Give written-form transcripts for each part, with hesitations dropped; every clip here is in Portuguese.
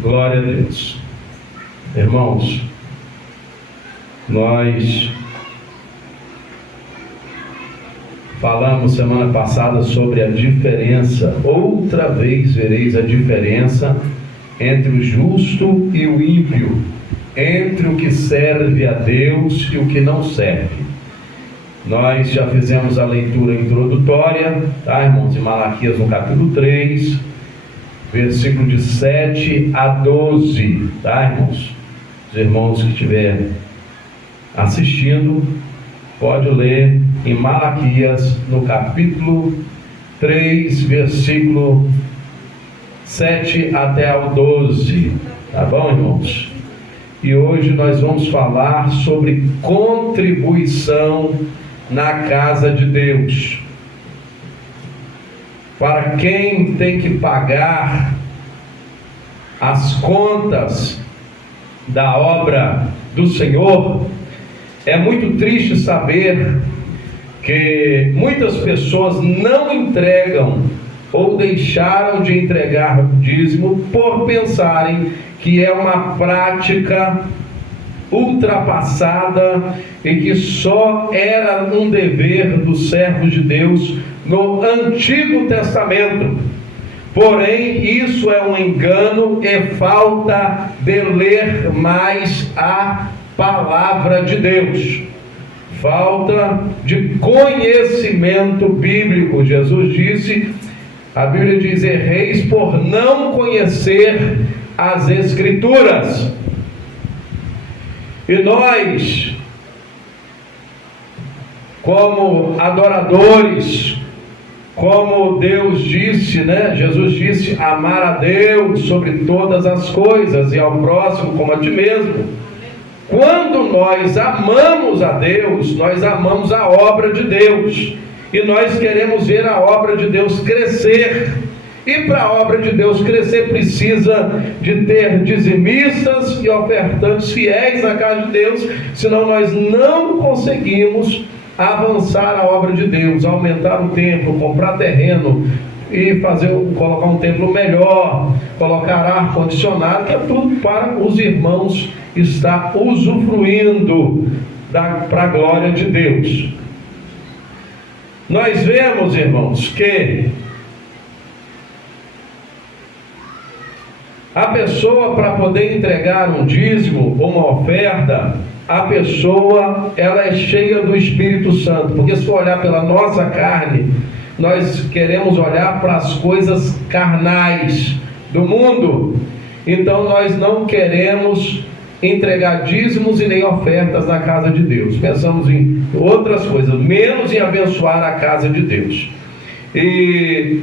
Glória a Deus. Irmãos, nós falamos semana passada sobre a diferença. Outra vez vereis a diferença entre o justo e o ímpio, entre o que serve a Deus e o que não serve. Nós já fizemos a leitura introdutória, tá, irmãos? Em Malaquias, no capítulo 3, versículo de 7 a 12, tá, irmãos? Os irmãos que estiverem assistindo, pode ler em Malaquias, no capítulo 3, versículo 7 até ao 12, tá bom, irmãos? E hoje nós vamos falar sobre contribuição na casa de Deus. Para quem tem que pagar as contas da obra do Senhor, é muito triste saber que muitas pessoas não entregam ou deixaram de entregar o dízimo por pensarem que é uma prática ultrapassada e que só era um dever dos servos de Deus no Antigo Testamento. Porém, isso é um engano e falta de ler mais a palavra de Deus. Falta de conhecimento bíblico. Jesus disse, a Bíblia diz: erreis por não conhecer as Escrituras. E nós, como adoradores, como Deus disse, né? Jesus disse, amar a Deus sobre todas as coisas e ao próximo como a ti mesmo. Quando nós amamos a Deus, nós amamos a obra de Deus, e nós queremos ver a obra de Deus crescer. E para a obra de Deus crescer, precisa de ter dizimistas e ofertantes fiéis na casa de Deus, senão nós não conseguimos avançar a obra de Deus, aumentar o templo, comprar terreno e colocar um templo melhor, colocar ar-condicionado, que é tudo para os irmãos estar usufruindo para a glória de Deus. Nós vemos, irmãos, que a pessoa, para poder entregar um dízimo ou uma oferta, a pessoa, ela é cheia do Espírito Santo. Porque se for olhar pela nossa carne, nós queremos olhar para as coisas carnais do mundo. Então nós não queremos entregar dízimos e nem ofertas na casa de Deus. Pensamos em outras coisas, menos em abençoar a casa de Deus. E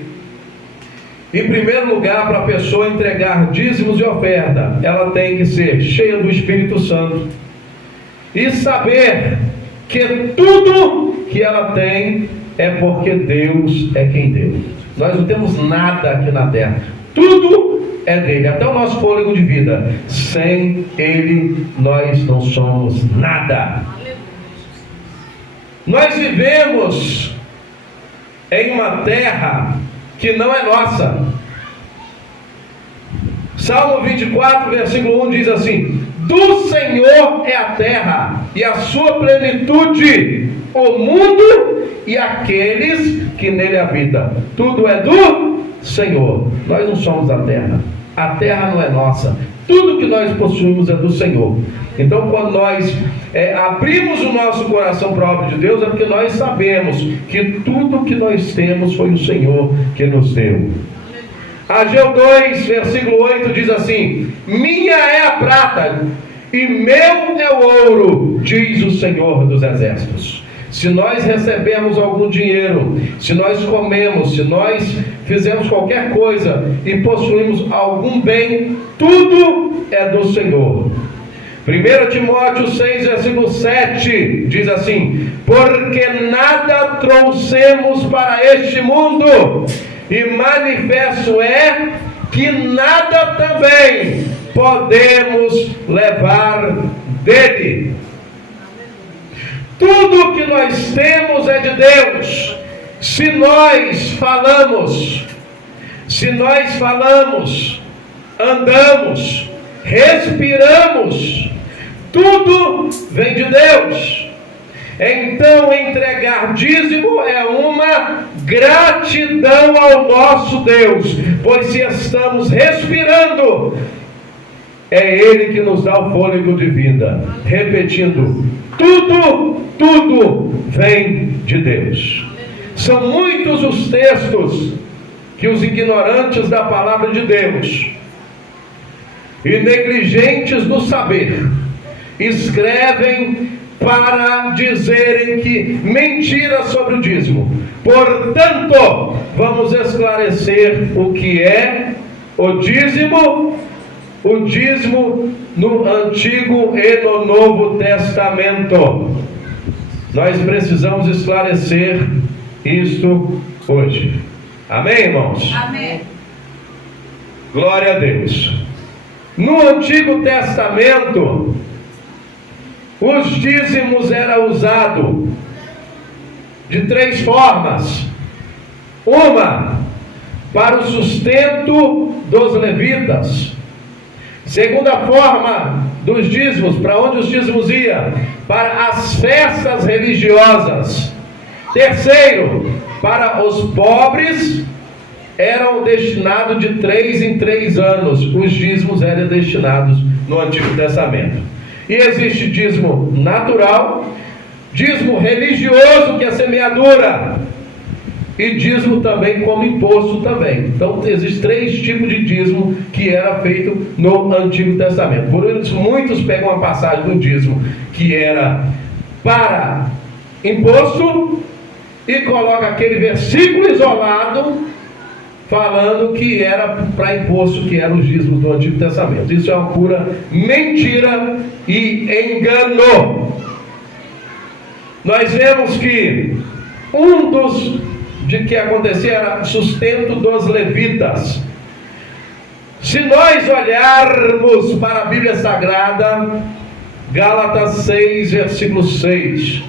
em primeiro lugar, para a pessoa entregar dízimos e oferta, ela tem que ser cheia do Espírito Santo e saber que tudo que ela tem é porque Deus é quem deu. Nós não temos nada aqui na terra, tudo é dele, até o nosso fôlego de vida. Sem ele nós não somos nada. Nós vivemos em uma terra que não é nossa. Salmo 24, versículo 1 diz assim: do Senhor é a terra e a sua plenitude, o mundo e aqueles que nele habitam. Tudo é do Senhor. Nós não somos da terra. A terra não é nossa. Tudo que nós possuímos é do Senhor. Então, quando nós abrimos o nosso coração para a obra de Deus, é porque nós sabemos que tudo que nós temos foi o Senhor que nos deu. Ageu 2, versículo 8 diz assim: minha é a prata e meu é o ouro, diz o Senhor dos exércitos. Se nós recebemos algum dinheiro, se nós comemos, se nós fizemos qualquer coisa e possuímos algum bem, tudo é do Senhor. 1 Timóteo 6, versículo 7 diz assim: porque nada trouxemos para este mundo, e manifesto é que nada também podemos levar dele. Tudo que nós temos é de Deus. Se nós falamos andamos, respiramos, tudo vem de Deus. Então entregar dízimo é uma gratidão ao nosso Deus, pois se estamos respirando, é Ele que nos dá o fôlego de vida. Repetindo, tudo vem de Deus. São muitos os textos que os ignorantes da palavra de Deus e negligentes do saber escrevem para dizerem que mentiras sobre o dízimo. Portanto, vamos esclarecer o que é o dízimo no Antigo e no Novo Testamento. Nós precisamos esclarecer isto hoje. Amém, irmãos? Amém. Glória a Deus. No Antigo Testamento, os dízimos eram usados de 3 formas. Uma, para o sustento dos levitas. Segunda forma dos dízimos, para onde os dízimos iam? Para as festas religiosas. Terceiro, para os pobres, eram destinados de 3 em 3 anos. Os dízimos eram destinados no Antigo Testamento. E existe dízimo natural, dízimo religioso, que é semeadura, e dízimo também como imposto também. Então existem 3 tipos de dízimo que era feito no Antigo Testamento. Por isso muitos pegam uma passagem do dízimo que era para imposto e colocam aquele versículo isolado falando que era para imposto, que eram os dízimos do Antigo Testamento. Isso é uma pura mentira e engano. Nós vemos que um dos de que acontecia era sustento dos levitas. Se nós olharmos para a Bíblia Sagrada, Gálatas 6, versículo 6.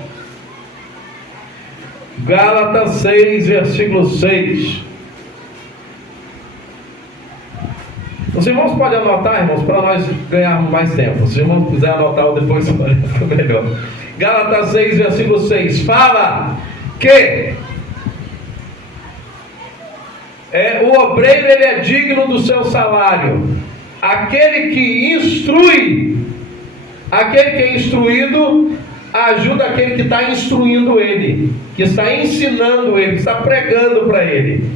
Gálatas 6, versículo 6. Os irmãos podem anotar, irmãos, para nós ganharmos mais tempo. Se os irmãos quiserem anotar ou depois fica melhor. Gálatas 6, versículo 6. Fala que o obreiro ele é digno do seu salário. Aquele que instrui, aquele que é instruído, ajuda aquele que está instruindo ele, que está ensinando ele, que está pregando para ele.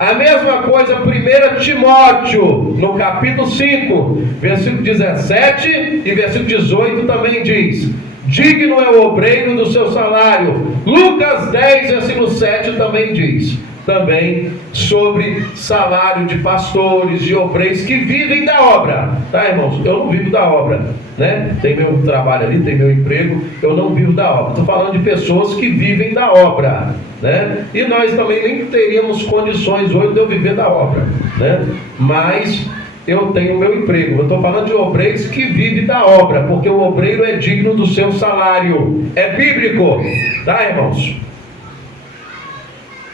A mesma coisa, 1 Timóteo, no capítulo 5, versículo 17 e versículo 18 também diz: digno é o obreiro do seu salário. Lucas 10, versículo 7 também diz, também sobre salário de pastores, de obreiros que vivem da obra, tá, irmãos? Eu não vivo da obra, né? Tem meu trabalho ali, tem meu emprego, eu não vivo da obra. Estou falando de pessoas que vivem da obra, né? E nós também nem teríamos condições hoje de eu viver da obra, né? Mas eu tenho meu emprego. Eu estou falando de obreiros que vivem da obra, porque o obreiro é digno do seu salário. É bíblico, tá, irmãos?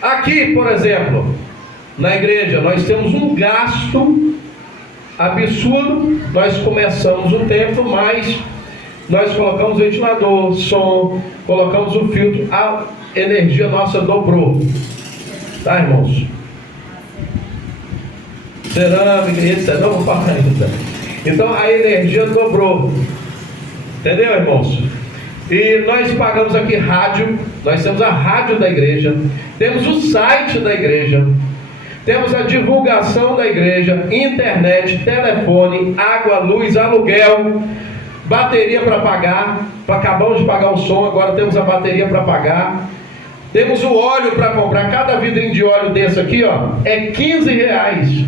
Aqui, por exemplo, na igreja, nós temos um gasto absurdo. Nós começamos o templo, mas nós colocamos ventilador, som, colocamos o filtro, a energia nossa dobrou, tá, irmãos? Cerâmica, etc. Não vou falar ainda. Então a energia dobrou, entendeu, irmãos? E nós pagamos aqui rádio, nós temos a rádio da igreja, temos o site da igreja, temos a divulgação da igreja, internet, telefone, água, luz, aluguel, bateria para pagar. Acabamos de pagar o som, agora temos a bateria para pagar. Temos o óleo para comprar. Cada vidrinho de óleo desse aqui, ó, é R$15.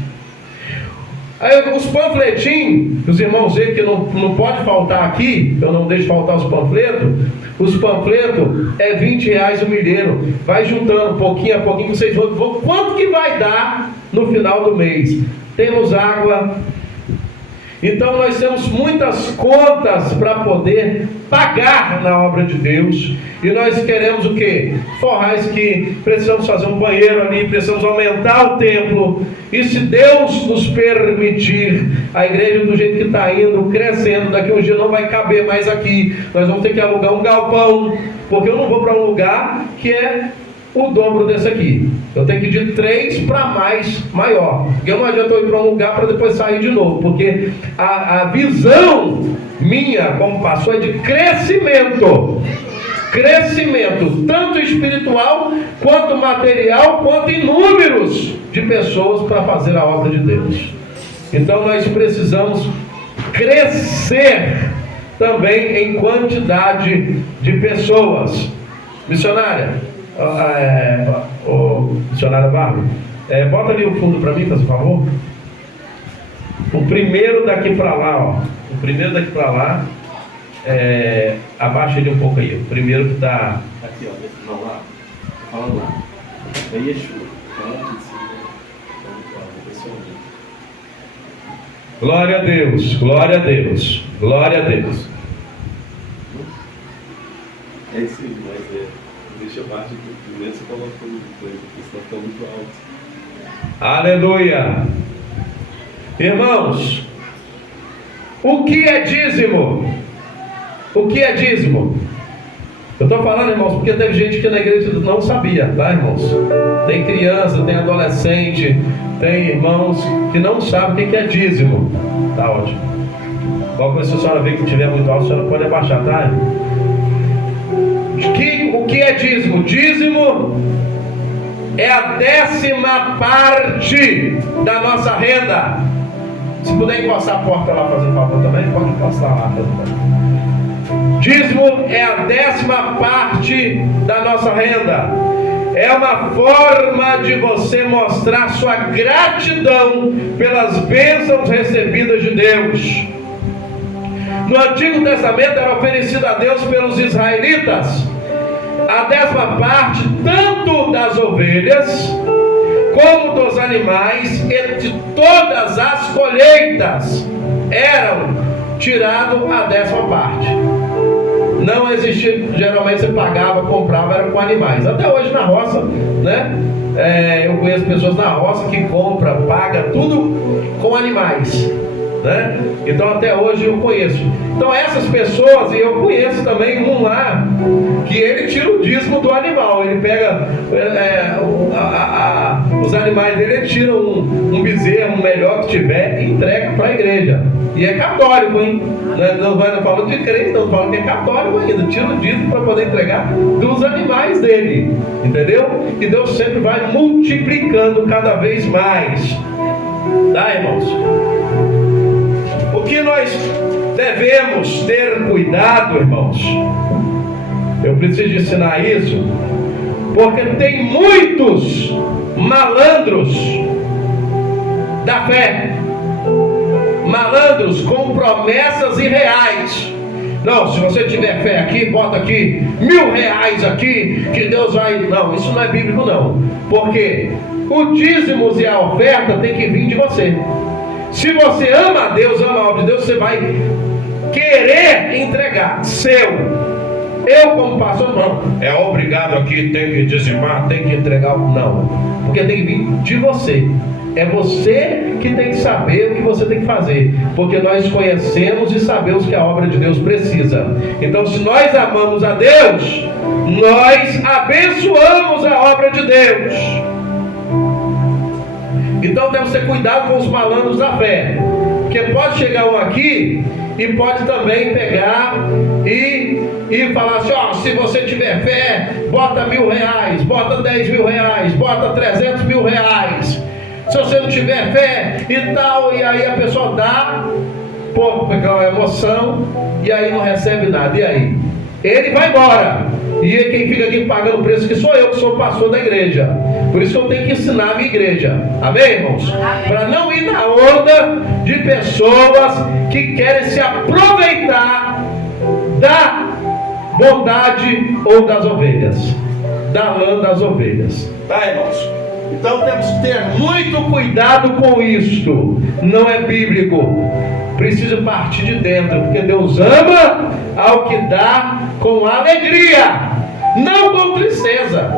Aí os panfletinhos, os irmãos veem que não pode faltar aqui, eu não deixo faltar os panfletos. Os panfletos é R$20 o milheiro. Vai juntando pouquinho a pouquinho, vocês vão quanto que vai dar no final do mês. Temos água. Então nós temos muitas contas para poder pagar na obra de Deus. E nós queremos o quê? Forrar isso aqui, precisamos fazer um banheiro ali, precisamos aumentar o templo. E se Deus nos permitir, a igreja do jeito que está indo, crescendo, daqui a um dia não vai caber mais aqui. Nós vamos ter que alugar um galpão, porque eu não vou para um lugar que é o dobro desse aqui. Eu tenho que ir de 3 para maior. Porque não adianta eu ir para um lugar para depois sair de novo. Porque a visão minha como pastor é de crescimento. Crescimento, tanto espiritual, quanto material, quanto em números de pessoas para fazer a obra de Deus. Então nós precisamos crescer também em quantidade de pessoas. Missionária, missionária Bárbara, bota ali o fundo para mim, faz favor. O primeiro daqui para lá, ó. O primeiro daqui para lá, abaixa ele um pouco aí. O primeiro que está aqui, ó. Não, lá. Falando lá. É Yeshua. Glória a Deus, glória a Deus, glória a Deus. É isso aí, mas deixa abaixo que primeiro você coloca coisa, porque senão fica muito alto. Aleluia. Irmãos, o que é dízimo? O que é dízimo? Eu estou falando, irmãos, porque teve gente que na igreja não sabia, tá, irmãos? Tem criança, tem adolescente, tem irmãos que não sabem o que é dízimo. Tá ótimo. Qualquer coisa, se a senhora vê que tiver muito alto, a senhora pode abaixar, tá? O que é dízimo? Dízimo é a 10ª parte da nossa renda. Se puder encostar a porta lá, fazer favor também, pode encostar lá também. Dízimo é a 10ª parte da nossa renda. É uma forma de você mostrar sua gratidão pelas bênçãos recebidas de Deus. No Antigo Testamento era oferecido a Deus pelos israelitas a 10ª parte tanto das ovelhas como dos animais e de todas as colheitas eram tirado a 10ª parte. Não existia, geralmente você pagava, comprava, era com animais. Até hoje na roça, né? Eu conheço pessoas na roça que compram, paga tudo com animais, né? Então até hoje eu conheço. Então essas pessoas, e eu conheço também um lá, que ele tira o dízimo do animal. Ele pega os animais dele, ele tira um bezerro, um melhor que tiver, e entrega para a igreja. E é católico, hein? Não vai falando de crente, não fala que é católico ainda. Tira o dízimo para poder entregar dos animais dele. Entendeu? E Deus sempre vai multiplicando cada vez mais. Tá, irmãos? O que nós devemos ter cuidado, irmãos? Eu preciso ensinar isso, porque tem muitos malandros da fé. Malandros com promessas irreais. Não, se você tiver fé aqui, bota aqui R$1.000 aqui, que Deus vai... Não, isso não é bíblico não. Porque o dízimo e a oferta tem que vir de você. Se você ama a Deus, ama a obra de Deus, você vai querer entregar seu. Eu como pastor, não, é obrigado aqui, tem que dizimar, tem que entregar. Não, porque tem que vir de você. É você que tem que saber o que você tem que fazer, porque nós conhecemos e sabemos que a obra de Deus precisa. Então, se nós amamos a Deus, nós abençoamos a obra de Deus. Então temos que ter cuidado com os malandros da fé, porque pode chegar um aqui e pode também pegar e falar assim, ó, se você tiver fé, bota R$1.000, bota R$10.000, bota R$300.000. Se você não tiver fé e tal, e aí a pessoa dá por aquela emoção, e aí não recebe nada, e aí? Ele vai embora, e quem fica aqui pagando o preço que sou eu, que sou pastor da igreja. Por isso que eu tenho que ensinar a minha igreja, amém, irmãos? Para não ir na onda de pessoas que querem se aproveitar da bondade ou das ovelhas, da lã das ovelhas, tá, irmãos? Então temos que ter muito cuidado com isto. Não é bíblico. precisa partir de dentro, porque Deus ama ao que dá com alegria, não com tristeza.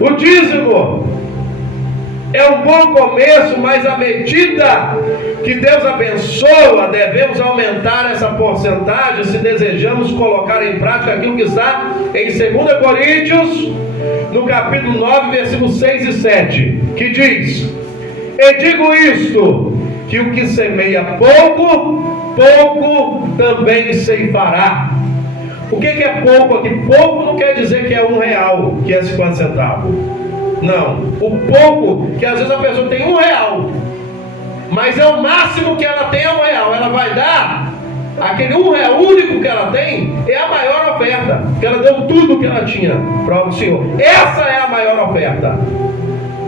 O dízimo é um bom começo, mas à medida que Deus abençoa, devemos aumentar essa porcentagem se desejamos colocar em prática aquilo que está em 2 Coríntios, no capítulo 9, versículos 6 e 7, que diz: e digo isto, que o que semeia pouco, pouco também ceifará. O que é pouco aqui? Pouco não quer dizer que é R$1, que é 50 centavos. Não, o pouco, que às vezes a pessoa tem R$1, mas é o máximo que ela tem é R$1. Ela vai dar aquele R$1 único que ela tem, é a maior oferta, porque ela deu tudo que ela tinha para o Senhor. Essa é a maior oferta.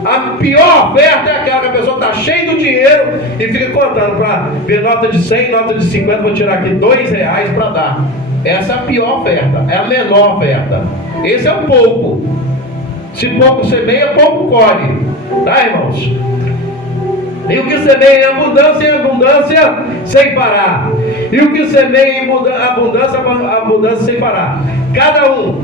A pior oferta é aquela que a pessoa está cheia do dinheiro e fica contando para ver nota de 100, nota de 50, vou tirar aqui R$2 para dar. Essa é a pior oferta, é a menor oferta. Esse é o pouco. Se pouco semeia, pouco colhe. Tá, irmãos? E o que semeia em abundância ceifará. E o que semeia em abundância ceifará. Cada um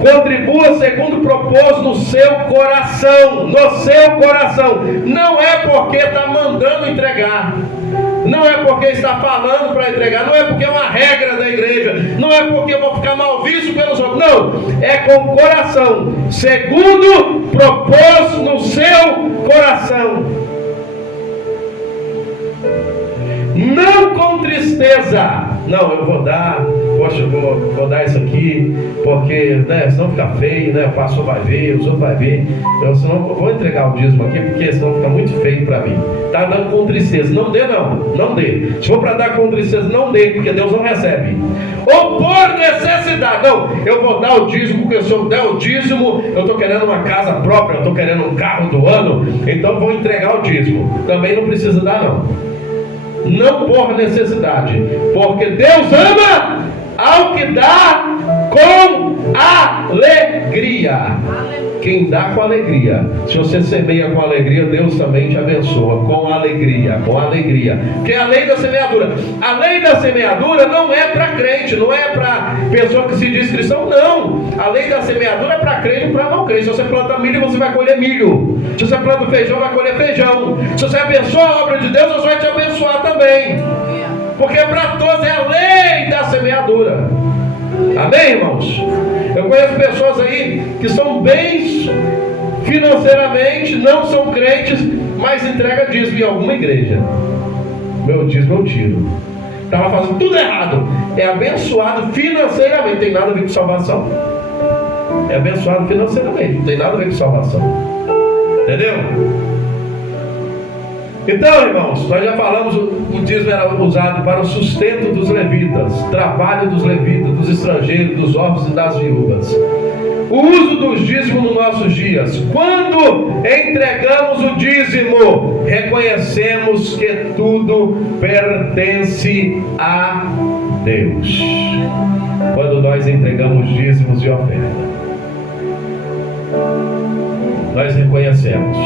contribua segundo propôs no seu coração. No seu coração. Não é porque está mandando entregar. Não é porque está falando para entregar. Não é porque é uma regra da igreja. Não é porque eu vou ficar mal visto pelos outros. Não. É com o coração. Segundo propôs no seu coração. Não com tristeza. Não, eu vou dar. Poxa, eu vou dar isso aqui, porque, senão fica feio, o pastor vai ver, os outros vão ver. Eu vou entregar o dízimo aqui, porque senão fica muito feio para mim. Está dando com tristeza. Não dê, não dê. Se for para dar com tristeza, não dê, porque Deus não recebe. Ou por necessidade. Não, eu vou dar o dízimo, porque se eu der o dízimo, eu estou querendo uma casa própria, eu estou querendo um carro do ano, então vou entregar o dízimo. Também não precisa dar, não. Não por necessidade, porque Deus ama ao que dá com alegria. Quem dá com alegria. Se você semeia com alegria, Deus também te abençoa com alegria, com alegria. Porque a lei da semeadura, a lei da semeadura não é para crente, não é para pessoa que se diz cristão, não. A lei da semeadura é para crente e para não crente. Se você planta milho, você vai colher milho. Se você planta feijão, vai colher feijão. Se você abençoa a obra de Deus, Deus vai te abençoar também. Porque para todos é a lei da semeadura. Amém, irmãos? Eu conheço pessoas aí que são bens financeiramente, não são crentes, mas entregam dízimo em alguma igreja. Meu dízimo eu tiro. Estava fazendo tudo errado. É abençoado financeiramente, não tem nada a ver com salvação. É abençoado financeiramente, não tem nada a ver com salvação. Entendeu? Então, irmãos, nós já falamos, o dízimo era usado para o sustento dos levitas, trabalho dos levitas, dos estrangeiros, dos órfãos e das viúvas. O uso dos dízimos nos nossos dias. Quando entregamos o dízimo, reconhecemos que tudo pertence a Deus. Quando nós entregamos dízimos e oferta, nós reconhecemos.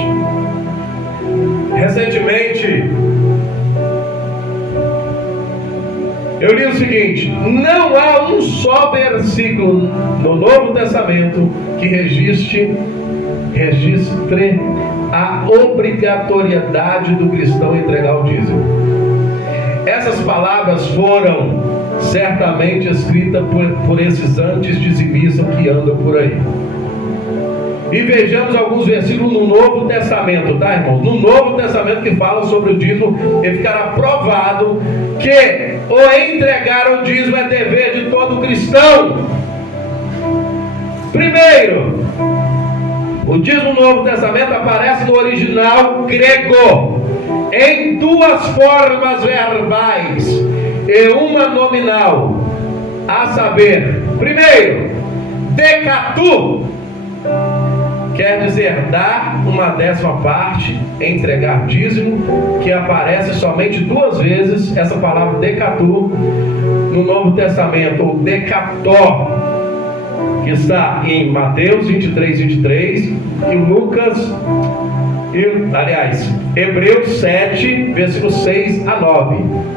Recentemente, eu li o seguinte: não há um só versículo no Novo Testamento que registre a obrigatoriedade do cristão entregar o dízimo. Essas palavras foram certamente escritas por esses antes dizimistas que andam por aí. E vejamos alguns versículos no Novo Testamento, tá, irmãos? No Novo Testamento, que fala sobre o dízimo, e ficará provado que o entregar o dízimo é dever de todo cristão. Primeiro, o dízimo no Novo Testamento aparece no original grego em duas formas verbais e uma nominal, a saber, primeiro, decatu, quer dizer dar uma 10ª, entregar dízimo, que aparece somente 2 vezes essa palavra decatu no Novo Testamento, o decató, que está em Mateus 23, 23 e Lucas Hebreus 7, versículos 6 a 9.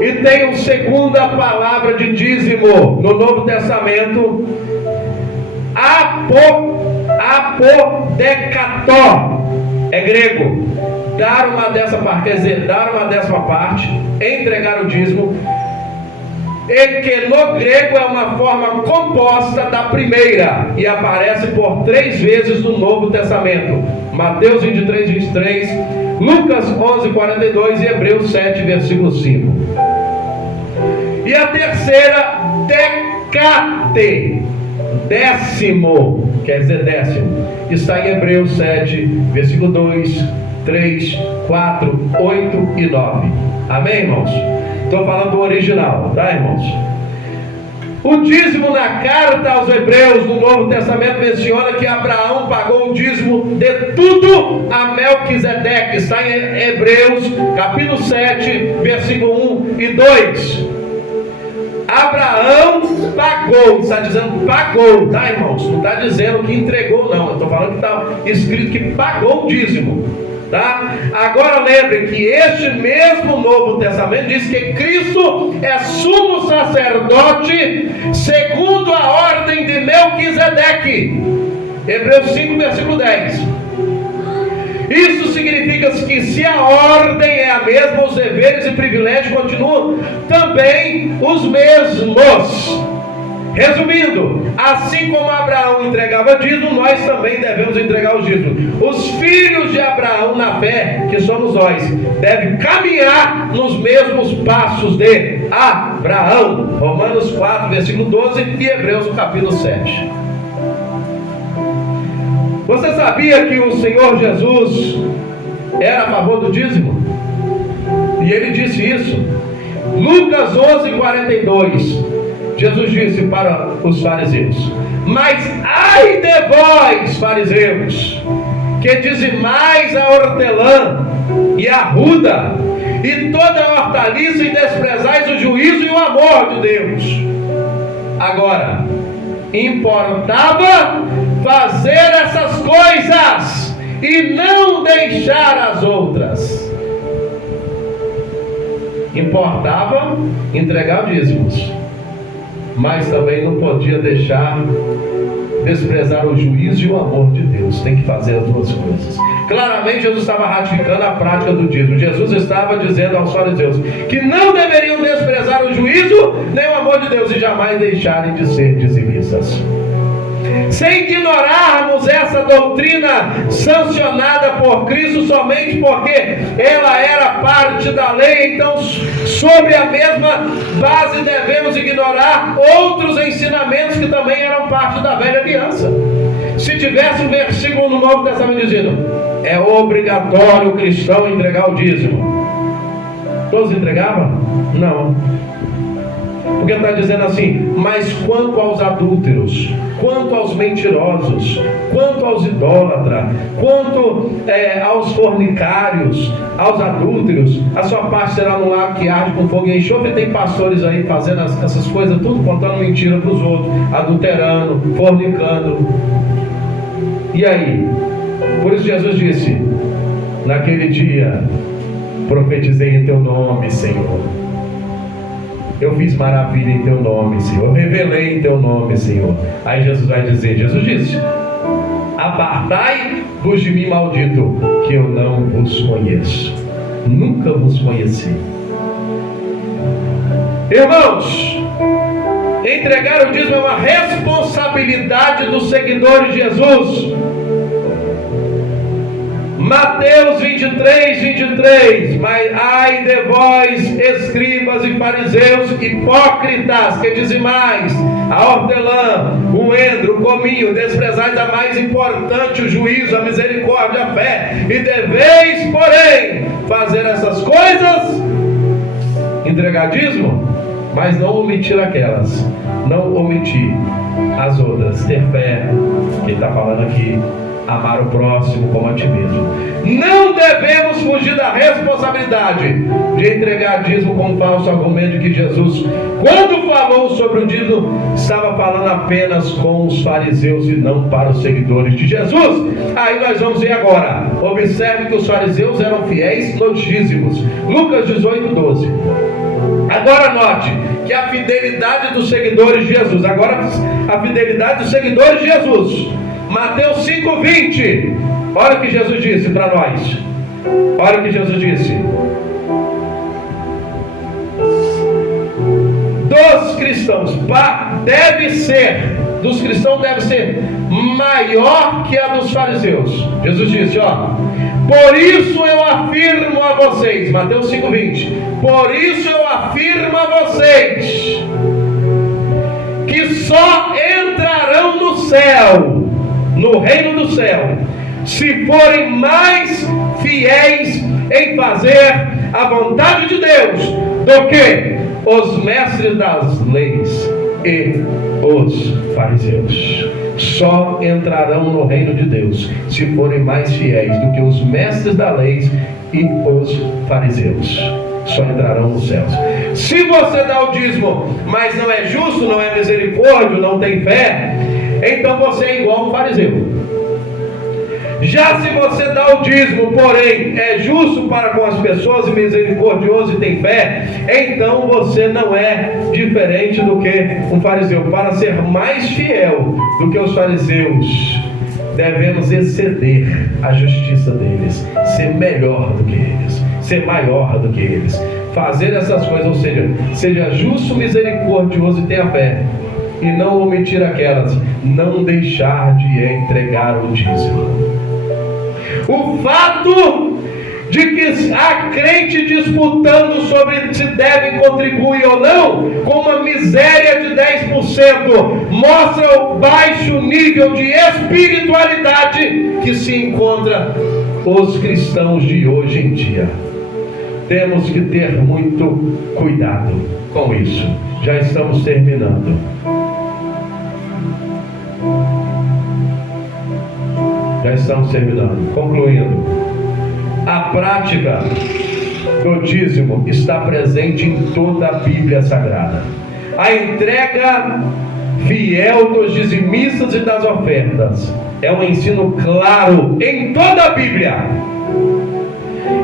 E tem uma segunda palavra de dízimo no Novo Testamento, apodekató, é grego, dar uma décima parte, entregar o dízimo, e que no grego é uma forma composta da primeira, e aparece por 3 vezes no Novo Testamento: Mateus 23, 23, Lucas 11, 42 e Hebreus 7, versículo 5. E a terceira, decate, décimo, quer dizer décimo, está em Hebreus 7, versículo 2, 3, 4, 8 e 9. Amém, irmãos? Estou falando do original, tá, irmãos? O dízimo na carta aos Hebreus no Novo Testamento menciona que Abraão pagou o dízimo de tudo a Melquisedeque. Está em Hebreus capítulo 7, versículo 1 e 2. Abraão pagou, está dizendo pagou, tá, irmãos? Não está dizendo que entregou, não. Eu estou falando que está escrito que pagou o dízimo, tá? Agora lembre que este mesmo Novo Testamento diz que Cristo é sumo sacerdote segundo a ordem de Melquisedeque. Hebreus 5, versículo 10. Isso significa que se a ordem é a mesma, os deveres e privilégios continuam também os mesmos. Resumindo, assim como Abraão entregava dízimo, nós também devemos entregar o dízimo. Os filhos de Abraão na fé, que somos nós, devem caminhar nos mesmos passos de Abraão. Romanos 4, versículo 12 e Hebreus capítulo 7. Você sabia que o Senhor Jesus era a favor do dízimo? E ele disse isso. Lucas 11, 42. Jesus disse para os fariseus: mas ai de vós, fariseus, que dizimais a hortelã e a ruda e toda a hortaliça, e desprezais o juízo e o amor de Deus. Agora, importava fazer essas coisas e não deixar as outras. Importava entregar dízimos, mas também não podia desprezar o juízo e o amor de Deus. Tem que fazer as duas coisas. Claramente Jesus estava ratificando a prática do dízimo. Jesus estava dizendo aos fariseus que não deveriam desprezar o juízo nem o amor de Deus e jamais deixarem de ser dizimistas. Sem ignorarmos essa doutrina sancionada por Cristo somente porque ela era parte da lei, então sobre a mesma base devemos ignorar outros ensinamentos que também eram parte da velha aliança. Se tivesse um versículo no Novo Testamento dizendo: é obrigatório o cristão entregar o dízimo, todos entregavam? Não. Porque está dizendo assim: mas quanto aos adúlteros, quanto aos mentirosos, quanto aos idólatras, quanto aos fornicários, aos adúlteros, a sua parte será no lago que arde com fogo e enxofre. Tem pastores aí fazendo essas coisas, tudo contando mentira para os outros, adulterando, fornicando. E aí? Por isso Jesus disse: naquele dia profetizei em teu nome, Senhor. Eu fiz maravilha em teu nome, Senhor. Eu revelei em teu nome, Senhor. Aí Jesus vai dizer, Jesus disse: apartai-vos de mim, maldito, que eu não vos conheço. Nunca vos conheci. Irmãos, entregar o dízimo é uma responsabilidade dos seguidores de Jesus. Mateus 23, 23. Mas ai de vós, escribas e fariseus, hipócritas, que dizimais a hortelã, o endro, o cominho, desprezais a mais importante, o juízo, a misericórdia, a fé, e deveis, porém, fazer essas coisas, entregar dízimo, mas não omitir aquelas, não omitir as outras, ter fé, que ele está falando aqui, amar o próximo como a ti mesmo. Não devemos fugir da responsabilidade de entregar dízimo com falso argumento de que Jesus, quando falou sobre o dízimo, estava falando apenas com os fariseus e não para os seguidores de Jesus. Aí nós vamos ver agora. Observe que os fariseus eram fiéis nos dízimos. Lucas 18:12. Agora note que a fidelidade dos seguidores de Jesus, agora a fidelidade dos seguidores de Jesus. Mateus 5:20. Olha o que Jesus disse para nós. Olha o que Jesus disse. Dos cristãos dos cristãos deve ser maior que a dos fariseus. Jesus disse, por isso eu afirmo a vocês, Mateus 5:20, por isso eu afirmo a vocês, que só entrarão no céu, no reino do céu, se forem mais fiéis em fazer a vontade de Deus do que os mestres das leis e os fariseus. Só entrarão no reino de Deus se forem mais fiéis do que os mestres da lei e os fariseus. Só entrarão nos céus. Se você dá o dízimo, mas não é justo, não é misericórdia, não tem fé, então você é igual a um fariseu. Já se você dá o dízimo, porém é justo para com as pessoas e misericordioso e tem fé, então você não é diferente do que um fariseu. Para ser mais fiel do que os fariseus, devemos exceder a justiça deles, ser melhor do que eles, ser maior do que eles, fazer essas coisas, ou seja, seja justo, misericordioso e tenha fé, e não omitir aquelas, não deixar de entregar o dízimo. O fato de que há crente disputando sobre se deve contribuir ou não, com uma miséria de 10%, mostra o baixo nível de espiritualidade que se encontra os cristãos de hoje em dia. Temos que ter muito cuidado com isso. Já estamos terminando. Já estamos terminando. Concluindo. A prática do dízimo está presente em toda a Bíblia Sagrada. A entrega fiel dos dizimistas e das ofertas é um ensino claro em toda a Bíblia.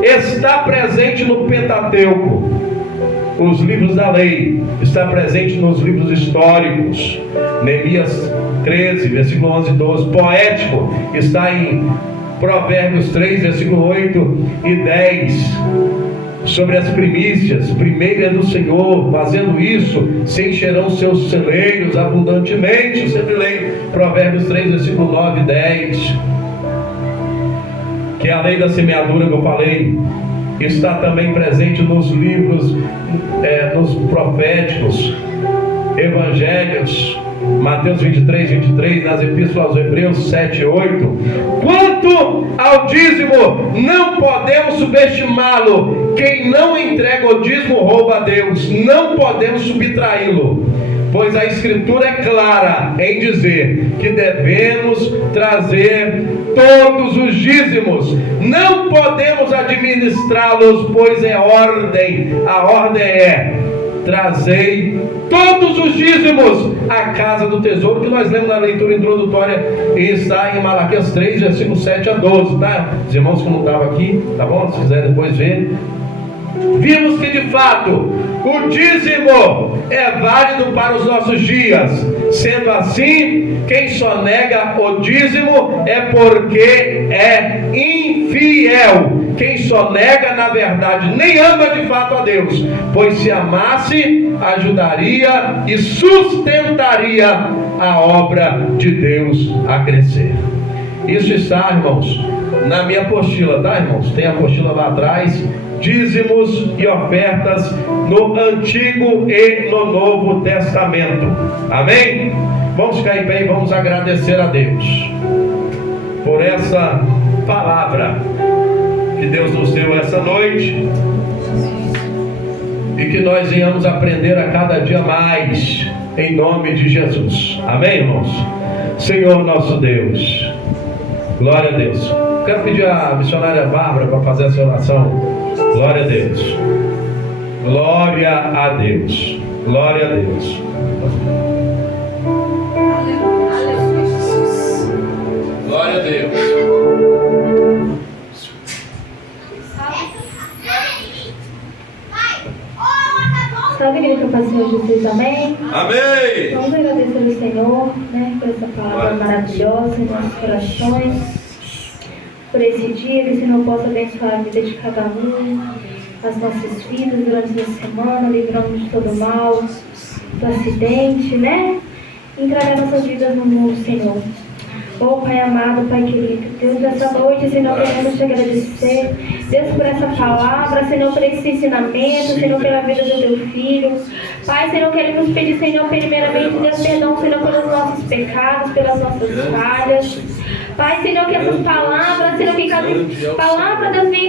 Está presente no Pentateuco, os livros da lei, está presente nos livros históricos, Neemias 13, versículo 11 e 12, poético, está em Provérbios 3, versículo 8 e 10, sobre as primícias, primeiro é do Senhor, fazendo isso, se encherão seus celeiros abundantemente, sempre leio Provérbios 3, versículo 9 e 10, que é a lei da semeadura que eu falei, está também presente nos livros, nos proféticos, evangelhos, Mateus 23, 23, nas epístolas aos Hebreus 7, 8. Quanto ao dízimo, não podemos subestimá-lo. Quem não entrega o dízimo rouba a Deus. Não podemos subtraí-lo, pois a Escritura é clara em dizer que devemos trazer todos os dízimos. Não podemos administrá-los, pois é ordem. A ordem é: trazei todos os dízimos à casa do tesouro, que nós lemos na leitura introdutória e está em Malaquias 3, versículos 7 a 12, tá? Os irmãos que não estavam aqui, tá bom? Se quiserem depois ver. Vimos que de fato o dízimo é válido para os nossos dias. Sendo assim, quem só nega o dízimo é porque é infiel. Quem só nega, na verdade, nem ama de fato a Deus, pois se amasse, ajudaria e sustentaria a obra de Deus a crescer. Isso está, irmãos, na minha apostila, tá, irmãos? Tem a apostila lá atrás, dízimos e ofertas no Antigo e no Novo Testamento. Amém? Vamos ficar em pé e vamos agradecer a Deus por essa palavra que Deus nos deu essa noite, e que nós venhamos aprender a cada dia mais, em nome de Jesus. Amém, irmãos? Senhor nosso Deus, Glória a Deus. Quero pedir a missionária Bárbara para fazer essa oração. Glória a Deus. Glória a Deus. Glória a Deus. Glória a Deus. Salve, igreja, para o Senhor Jesus, amém? Amém. Vamos agradecer ao Senhor, né, por essa palavra maravilhosa em nossos corações, por esse dia, que o Senhor possa abençoar a vida de cada um, as nossas vidas durante essa semana, livrando de todo mal, do acidente, né? Entregar nossas vidas no mundo, Senhor. Oh, Pai amado, Pai querido, Deus, nessa noite, Senhor, queremos te agradecer, Deus, por essa palavra, Senhor, por esse ensinamento, Senhor, pela vida do teu filho. Pai, Senhor, queremos pedir, Senhor, primeiramente, Deus, perdão, Senhor, pelos nossos pecados, pelas nossas falhas. Pai, Senhor, que essas palavras, Senhor, que cada palavra, Deus, venha